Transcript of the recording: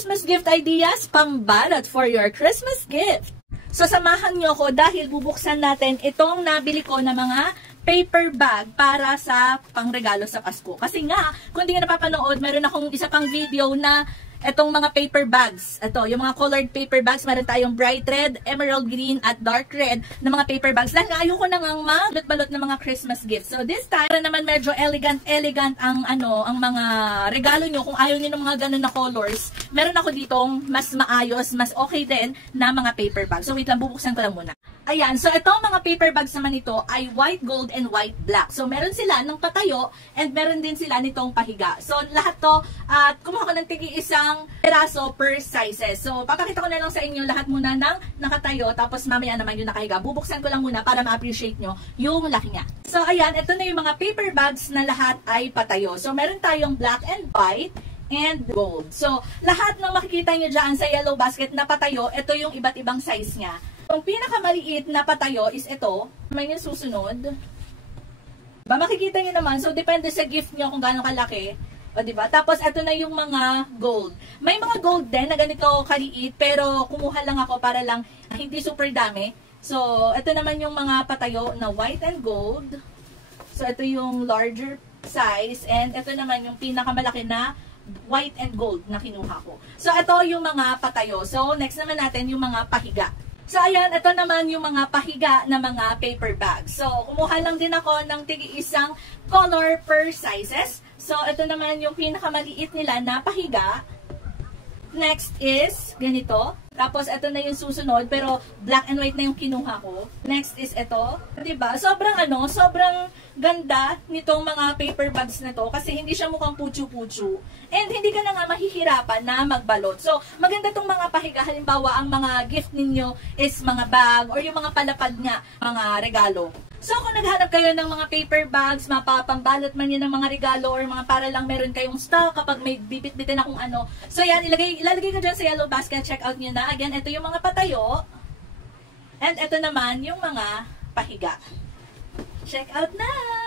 Christmas gift ideas, pambalot for your Christmas gift. So samahan nyo ko dahil bubuksan natin itong nabili ko na mga paper bag para sa pangregalo sa Pasko. Kasi nga, kung hindi nga napapanood, meron akong isa pang video na itong mga paper bags. Ito, yung mga colored paper bags, meron tayong bright red, emerald green, at dark red na mga paper bags. Dahil ayoko na nga balot-balot ng mga Christmas gifts. So this time, para naman medyo elegant ang ang mga regalo nyo. Kung ayaw nyo ng mga ganun na colors, meron ako ditong mas maayos, mas okay din na mga paper bags. So wait lang, bubuksan ko lang muna. Ayan, so itong mga paper bags naman ito ay white gold and white black. So meron sila ng patayo and meron din sila nitong pahiga. So lahat to, at kumuha ko ng tigi-isang peraso per sizes. So papakita ko na lang sa inyo lahat muna ng nakatayo, tapos mamaya naman yung nakahiga. Bubuksan ko lang muna para ma-appreciate nyo yung laki niya. So ayan, ito na yung mga paper bags na lahat ay patayo. So meron tayong black and white and gold. So lahat ng makikita nyo dyan sa yellow basket na patayo, ito yung iba't ibang size niya. Yung pinakamaliit na patayo is ito. May yung susunod. Makikita nyo naman. So, depende sa gift nyo kung gaano kalaki. O, diba? Tapos, ito na yung mga gold. May mga gold din na ganito kaliit. Pero, kumuha lang ako para lang hindi super dami. So, ito naman yung mga patayo na white and gold. So, ito yung larger size. And ito naman yung pinakamalaki na white and gold na kinuha ko. So, ito yung mga patayo. So, next naman natin yung mga pahiga. So, ayan, ito naman yung mga pahiga na mga paper bags. So, kumuha lang din ako ng tigi-isang color per sizes. So, ito naman yung pinakamaliit nila na pahiga. Next is ganito. Tapos, ito na yung susunod, pero black and white na yung kinuha ko. Next is ito. Diba? Sobrang ganda nitong mga paper bags na to kasi hindi siya mukhang putsu-putsu. And hindi ka na nga mahihirapan na magbalot. So, maganda tong mga pahiga. Halimbawa, ang mga gift ninyo is mga bag or yung mga palapad nga, mga regalo. So, kung naghanap kayo ng mga paper bags, mapapambalot man yun ng mga regalo or mga para lang meron kayong stock kapag may bibit-bitin akong ano. So, yan, ilalagay ko dyan sa yellow basket. Check out nyo na. Again, ito yung mga patayo. And ito naman yung mga pahiga. Check out na!